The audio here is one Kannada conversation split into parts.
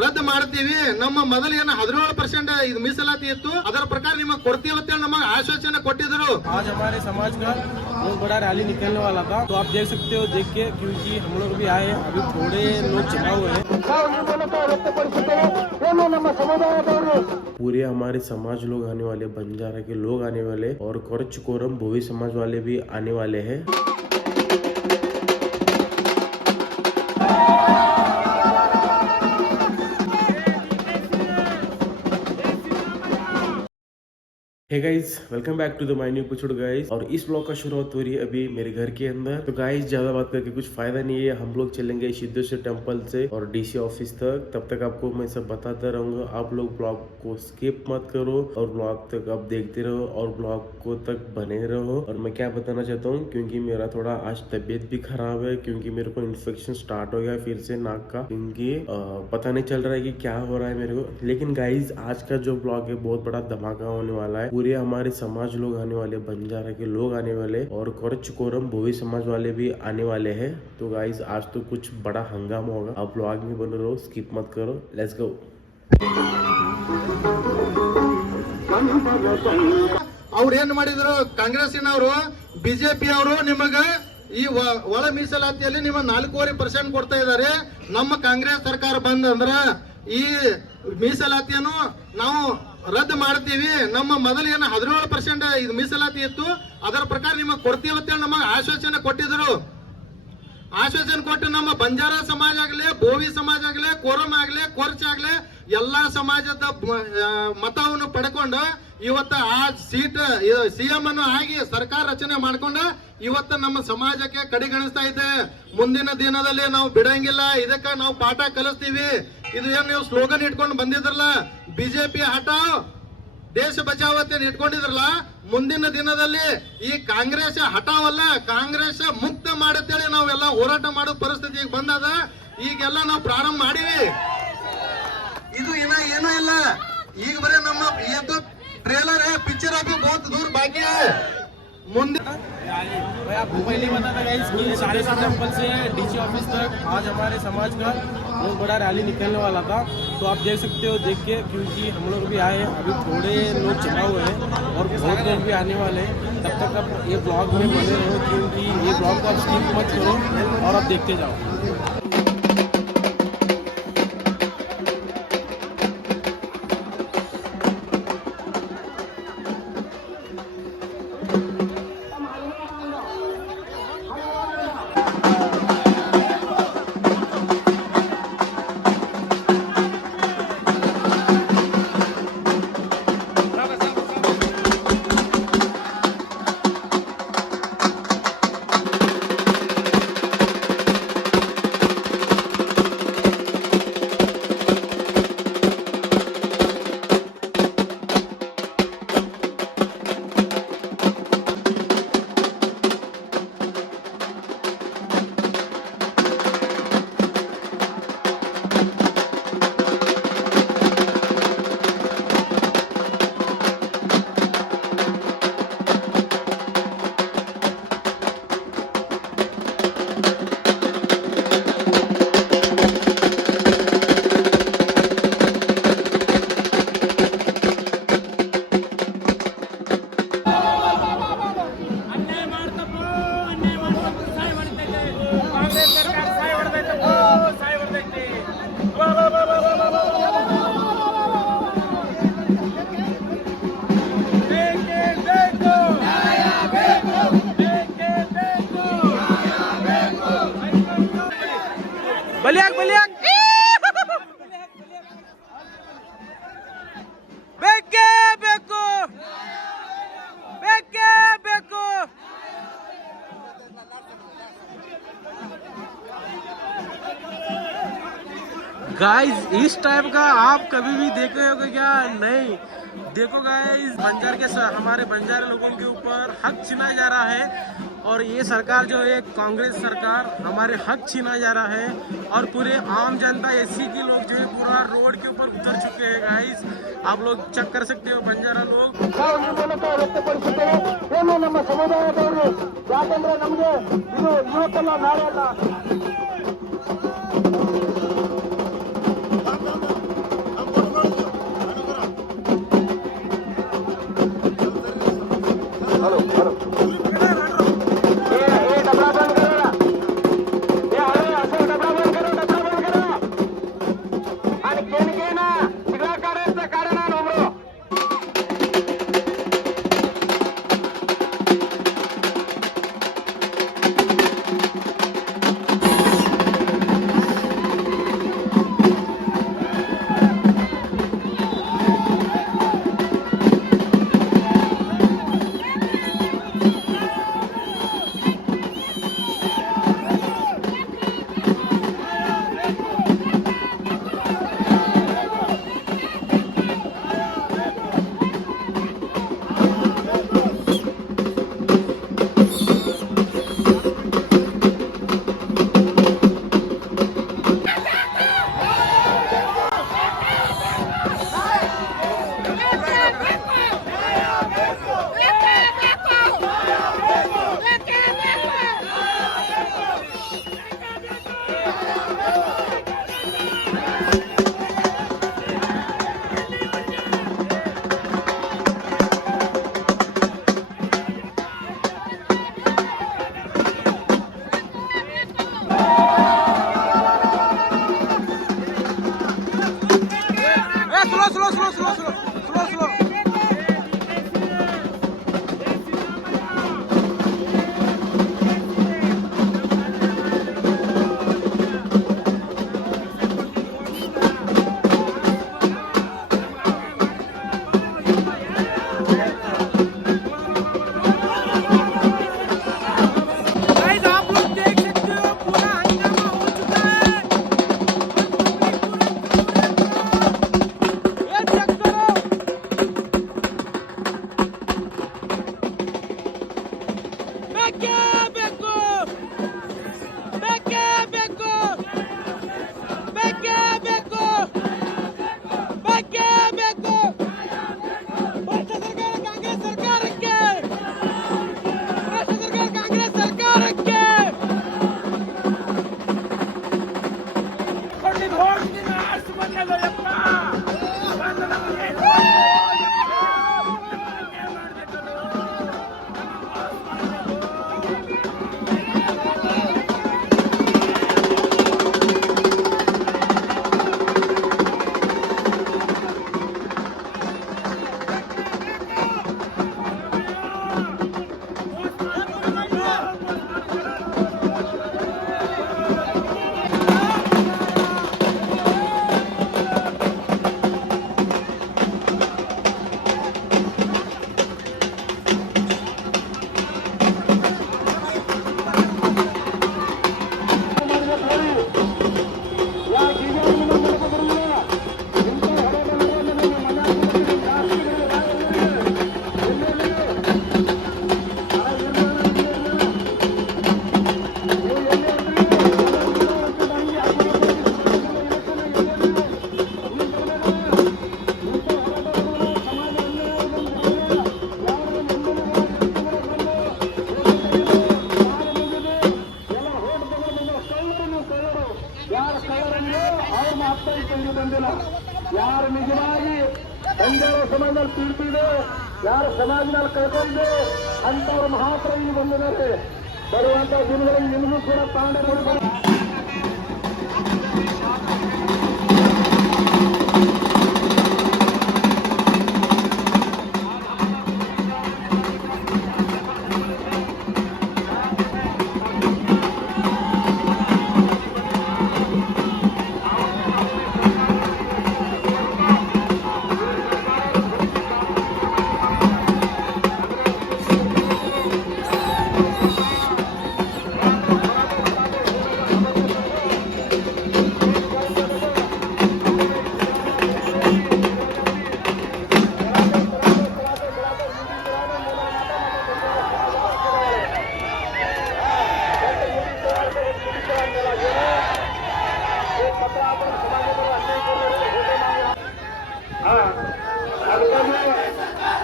ರದ್ದು ಮಾಡ್ತೀವಿ. ನಮ್ಮ ಮೊದಲು ಏನು 17% ಇದು ಮೀಸಲಾತಿ ಇತ್ತು, ಅದರ ಪ್ರಕಾರ ನಿಮಗೆ ಕೊಡ್ತೀವಿ ಅಂತ ನಮಗೆ ಆಶ್ವಾಸನೆ ಕೊಟ್ಟಿದ್ರು. आज हमारे समाज का बहुत बड़ा रैली निकलने वाला था, तो आप देख सकते हो देख के, क्योंकि हम लोग भी आए, अभी थोड़े लोग जमा हुए हैं. पूरे हमारे समाज लोग आने वाले, बंजारा के लोग आने वाले और कोरच कोरम भोवी समाज वाले भी आने वाले हैं. Hey guys, welcome back to the my new episode guys. और इस ब्लॉग का शुरुआत हो रही है अभी मेरे घर के अंदर. तो गाइज ज्यादा बात करके कुछ फायदा नहीं है, हम लोग चलेंगे सिद्धेश्वर टेम्पल से और डीसी ऑफिस तक. तब तक आपको मैं सब बताता रहूंगा. आप लोग ब्लॉग को स्किप मत करो और ब्लॉग तक आप देखते रहो और ब्लॉग को तक बने रहो. और मैं क्या बताना चाहता हूँ, क्योंकि मेरा थोड़ा आज तबीयत भी खराब है, क्योंकि मेरे को इन्फेक्शन स्टार्ट हो गया फिर से नाक का, क्योंकि पता नहीं चल रहा है कि क्या हो रहा है मेरे को. लेकिन गाइज आज का जो ब्लॉग है बहुत बड़ा धमाका होने वाला है. पूरे हमारे समाज लोग आने वाले, बंजारा के लोग आने वाले और कोरच कोरम भोवी समाज वाले भी आने वाले हैं. तो गाइज आज तो कुछ बड़ा हंगामा होगा. आप ब्लॉग में बने रहो, स्किप मत करो. Let's go. ಅವ್ರು ಏನ್ ಮಾಡಿದ್ರು, ಕಾಂಗ್ರೆಸ್ಸಿನವರು ಬಿಜೆಪಿ ಅವರು ನಿಮಗ ಈ ಒಳ ಮೀಸಲಾತಿಯಲ್ಲಿ ನಿಮ್ಮ 4.5% ಕೊಡ್ತಾ ಇದ್ದಾರೆ. ನಮ್ಮ ಕಾಂಗ್ರೆಸ್ ಸರ್ಕಾರ ಬಂದಂದ್ರ ಈ ಮೀಸಲಾತಿಯನ್ನು ನಾವು ರದ್ದು ಮಾಡ್ತೀವಿ. ನಮ್ಮ ಮೊದಲು ಏನು 17% ಇದು ಮೀಸಲಾತಿ ಇತ್ತು, ಅದರ ಪ್ರಕಾರ ನಿಮಗೆ ಕೊಡ್ತೀವಿ ಅಂತ ನಮಗೆ ಆಶ್ವಾಸನೆ ಕೊಟ್ಟಿದ್ರು. ಆಶ್ವಾಸನೆ ಕೊಟ್ಟು ನಮ್ಮ ಬಂಜಾರ ಸಮಾಜ ಆಗಲಿ, ಬೋವಿ ಸಮಾಜ ಆಗಲಿ, ಕೋರಮ್ ಆಗಲಿ, ಕೊರ್ಚ್ ಆಗಲಿ ಎಲ್ಲಾ ಸಮಾಜದ ಮತವನ್ನು ಪಡ್ಕೊಂಡು ಇವತ್ತ ಆ ಸೀಟ್ ಸಿಎಂ ಅನ್ನು ಆಗಿ ಸರ್ಕಾರ ರಚನೆ ಮಾಡ್ಕೊಂಡು ಇವತ್ತ ನಮ್ಮ ಸಮಾಜಕ್ಕೆ ಕಡೆಗಣಿಸ್ತಾ ಇದೆ. ಮುಂದಿನ ದಿನದಲ್ಲಿ ನಾವು ಬಿಡಂಗಿಲ್ಲ, ಇದಕ್ಕೆ ನಾವು ಪಾಠ ಕಲಿಸ್ತೀವಿ. ಇದು ಏನ್ ನೀವು ಸ್ಲೋಗನ್ ಇಟ್ಕೊಂಡು ಬಂದಿದ್ರಲ್ಲ, ಬಿಜೆಪಿ ಹಟಾವ್ ದೇಶ ಬಚಾವತ್ತೆ ಇಟ್ಕೊಂಡಿದ್ರಲ್ಲ, ಮುಂದಿನ ದಿನದಲ್ಲಿ ಈ ಕಾಂಗ್ರೆಸ್ ಹಟಾವಲ್ಲ, ಕಾಂಗ್ರೆಸ್ ಮುಕ್ತ ಮಾಡತ್ತೇಳಿ ನಾವೆಲ್ಲ ಹೋರಾಟ ಮಾಡೋ ಪರಿಸ್ಥಿತಿಗೆ ಬಂದದ. ಈಗೆಲ್ಲ ನಾವು ಪ್ರಾರಂಭ ಮಾಡಿವಿ. ಇದು ಇನ್ನ ಏನೂ ಇಲ್ಲ, ಈಗ ಬರೀ ನಮ್ಮ ಇದು ट्रेलर है, पिक्चर अभी बहुत दूर बाकी है. मुंदे भाई आपको पहले बता था गाइस कि सिद्धेश्वर टेम्पल से डीसी ऑफिस तक आज हमारे समाज का बहुत बड़ा रैली निकलने वाला था. तो आप देख सकते हो देख के, क्योंकि हम लोग भी आए, अभी थोड़े लोग जमा हुए हैं और बहुत लोग भी आने वाले हैं. तब तक आप ये ब्लॉग में बने रहो, क्योंकि ये ब्लॉग को आप स्किप मत करो और आप देखते जाओ. बलियाक बलियाक बेके बेको बेके बेको. गाइस इस टाइप का आप कभी भी देखे होगे क्या? नहीं देखो गाइस, बंजार के हमारे बंजारे लोगों के ऊपर हक छीना जा रहा है और ये सरकार जो है कांग्रेस सरकार हमारे हक छीना जा रहा है और पूरे आम जनता एससी के लोग जो है पूरा रोड के ऊपर उतर चुके हैं. गाइस आप लोग चेक कर सकते हो बंजारा लोग. ನಮ್ಮ ಸಮುದಾಯದವರು ಯಾಕಂದ್ರೆ ನಮಗೆ ಇದು ಇವತ್ತಲ್ಲ ನಾಳೆ ಅಲ್ಲ. गाइस आप लोग देख सकते हो पूरा हंगामा हो चुका है। ये चेक करो। बेके बेको बेके बेको बेके बेको बेके बेको भ्रष्टाचार कांग्रेस सरकार के भ्रष्टाचार कांग्रेस सरकार के ಯಾರು ನಿಜವಾಗಿ ಬಂಜಾರ ಸಮಾಜದಲ್ಲಿ ಪೀಡಿತಿದೆ, ಯಾರು ಸಮಾಜದಲ್ಲಿ ಕಳ್ಕೊಂಡಿದೆ ಅಂತವ್ರು ಮಾತ್ರ ಇಲ್ಲಿ ಬಂದಿದ್ದಾರೆ. ಬರುವಂತ ದಿನಗಳಲ್ಲಿ ನಿಮಗೂ ಕೂಡ ತಾಂಡ ಕೊಡಬೇಕು.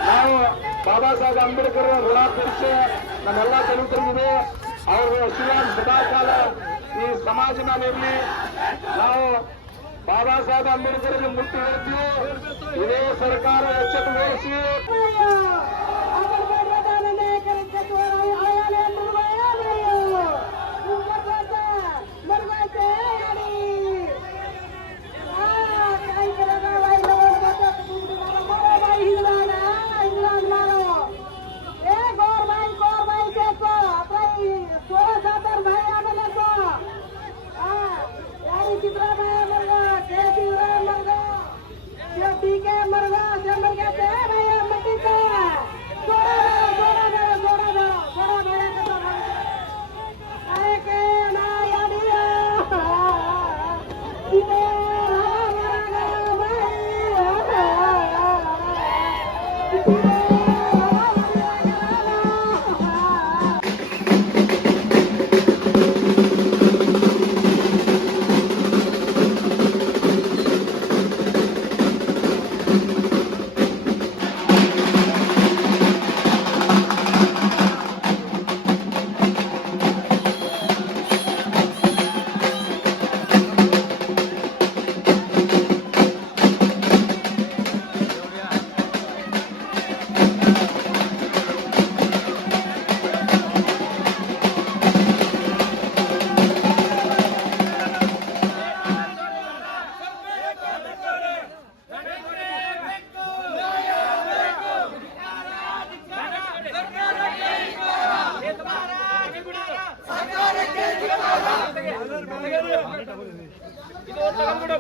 ನಾವು ಬಾಬಾ ಸಾಹೇಬ್ ಅಂಬೇಡ್ಕರ್ ಋಣ ತೀರಿಸಿ ನಮ್ಮೆಲ್ಲ ದಲಿತರಿಗಿದೆ. ಅವರು ಶಿವಾನ್ ಸದಾಕಾಲ ಈ ಸಮಾಜ ಮೇಲೆ ಇರಲಿ. ನಾವು ಬಾಬಾ ಸಾಹೇಬ್ ಅಂಬೇಡ್ಕರ್ ಮುಟ್ಟಿ ಹೇಳ್ತೀವಿ. ಇದೇ ಸರ್ಕಾರ ಎಚ್ಚೆತ್ತುವಹಿಸಿ मर गया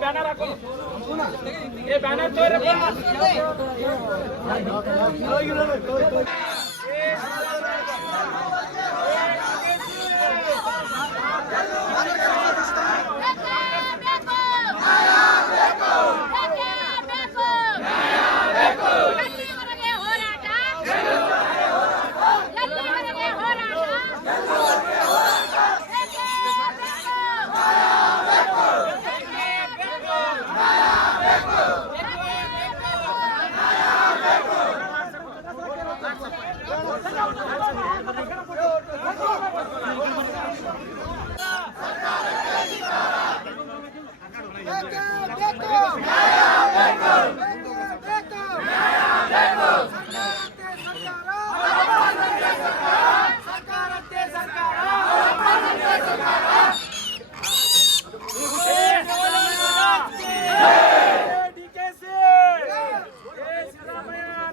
ಬ್ಯಾನರ್ ಹಾಕೋ ಏ ಬ್ಯಾನರ್ ತೋರಪ್ಪ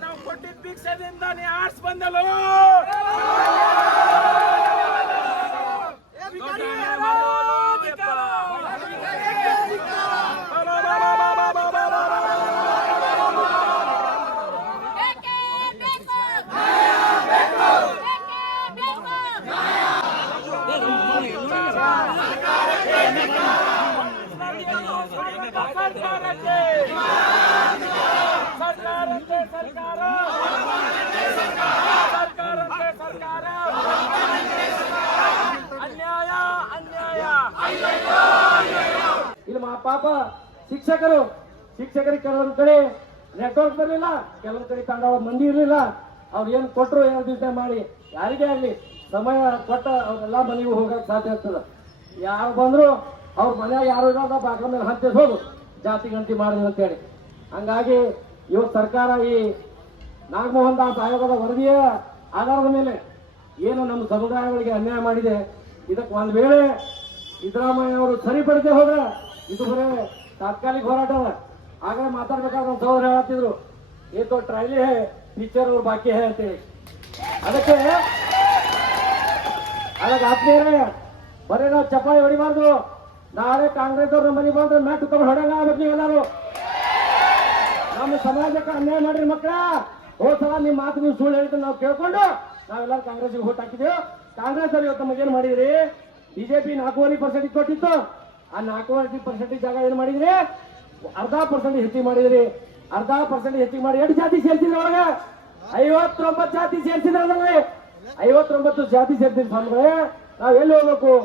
ನಾವು ಕೊಟ್ಟಿದ್ದ ಭಿಕ್ಷದಿಂದ ನೀ ಆರ್ಸ್ ಬಂದಲು ಇಲ್ಲಿ ಪಾಪ ಶಿಕ್ಷಕರಿಗೆ ಕೆಲವೊಂದ್ ಕಡೆ ನೆಟ್ವರ್ಕ್ ಬರಲಿಲ್ಲ, ಕೆಲವೊಂದ್ ಕಡೆ ತಂಡ ಮಂದಿ ಇರಲಿಲ್ಲ. ಅವ್ರು ಏನ್ ಕೊಟ್ಟರು ಏನೋ ದಿವಸ ಮಾಡಿ ಯಾರಿಗೇ ಆಗ್ಲಿ ಸಮಯ ಕೊಟ್ಟ ಅವ್ರೆಲ್ಲಾ ಮನೆಗೂ ಹೋಗಕ್ ಸಾಧ್ಯ ಆಗ್ತದ. ಯಾರು ಬಂದ್ರು ಅವ್ರ ಮನ್ಯಾಗ ಯಾರು ಇರೋದ ಬಾಗಿಲ ಮೇಲೆ ಹಂಚಿಸ್ ಹೋಗು ಜಾತಿ ಗಣತಿ ಮಾಡಿದ್ರು ಅಂತೇಳಿ. ಹಂಗಾಗಿ ಇವತ್ತು ಸರ್ಕಾರ ಈ ನಾಗಮೋಹನ್ ದಾಸ್ ಆಯೋಗದ ವರದಿಯ ಆಧಾರದ ಮೇಲೆ ಏನು ನಮ್ಮ ಸಮುದಾಯಗಳಿಗೆ ಅನ್ಯಾಯ ಮಾಡಿದೆ, ಇದಕ್ಕೆ ಒಂದ್ ವೇಳೆ ಸಿದ್ದರಾಮಯ್ಯ ಅವರು ಸರಿಪಡಿಸದೆ ಹೋದ್ರೆ ಇದು ಬರೇ ತಾತ್ಕಾಲಿಕ ಹೋರಾಟ ಅದ. ಆಗಲೇ ಮಾತಾಡ್ಬೇಕಾದ್ರೆ ನಮ್ಮ ಸಹೋದರ ಹೇಳ್ತಿದ್ರು ಏತೋ ಟ್ರೈಲಿ ಹೇ ಪಿಕ್ಚರ್ ಅವ್ರು ಬಾಕಿ ಹೇ ಅಂತೇಳಿ. ಅದಕ್ಕೆ ಆತ್ಮೀಯರೇ ಬರೀ ನಾವು ಚಪಾಳಿ ಹೊಡಿಬಾರ್ದು. ನಾಳೆ ಕಾಂಗ್ರೆಸ್ ಅವ್ರ ಮನೆ ಬಂದ್ರೆ ಮ್ಯಾಟ್ ತಗೊಂಡು ಹೊಡೆಯಲ್ಲ ಆಗ್ಬೇಕು ನೀವೆಲ್ಲರೂ. ನಮ್ಮ ಸಮಾಜಕ್ಕೆ ಅನ್ಯಾಯ ಮಾಡ್ರಿ ಮಕ್ಕಳ. ಹೋದ ಸಲ ನಿಮ್ಮ ಮಾತು ನೀವು ಸುಳ್ಳು ಹೇಳಿದ್ರೆ ನಾವು ಕೇಳ್ಕೊಂಡು ನಾವೆಲ್ಲರೂ ಕಾಂಗ್ರೆಸ್ಗೆ ವೋಟ್ ಹಾಕಿದ್ದೇವೆ. ಕಾಂಗ್ರೆಸ್ ಅವ್ರು ಇವತ್ತು ನಮಗೇನು ಮಾಡಿದ್ರಿ, ಬಿಜೆಪಿ 4.5% ಕೊಟ್ಟಿತ್ತು. ಆ 4.5% ಜಾಗ ಏನು ಮಾಡಿದ್ರಿ, 0.5% ಹೆಚ್ಚಿಗೆ ಮಾಡಿದ್ರಿ. 0.5% ಹೆಚ್ಚಿಗೆ ಮಾಡಿ 2 ಜಾತಿ ಸೇರ್ಸಿದ್ರಿ. ಒಳಗೆ 59 ಜಾತಿ ಸೇರ್ಸಿದ್ರೆ 59 ಜಾತಿ ಸೇರ್ಸಿದ್ರಿ. ಸ್ವಾಮಿಗಳೇ, ನಾವ್ ಎಲ್ಲಿ ಹೋಗ್ಬೇಕು?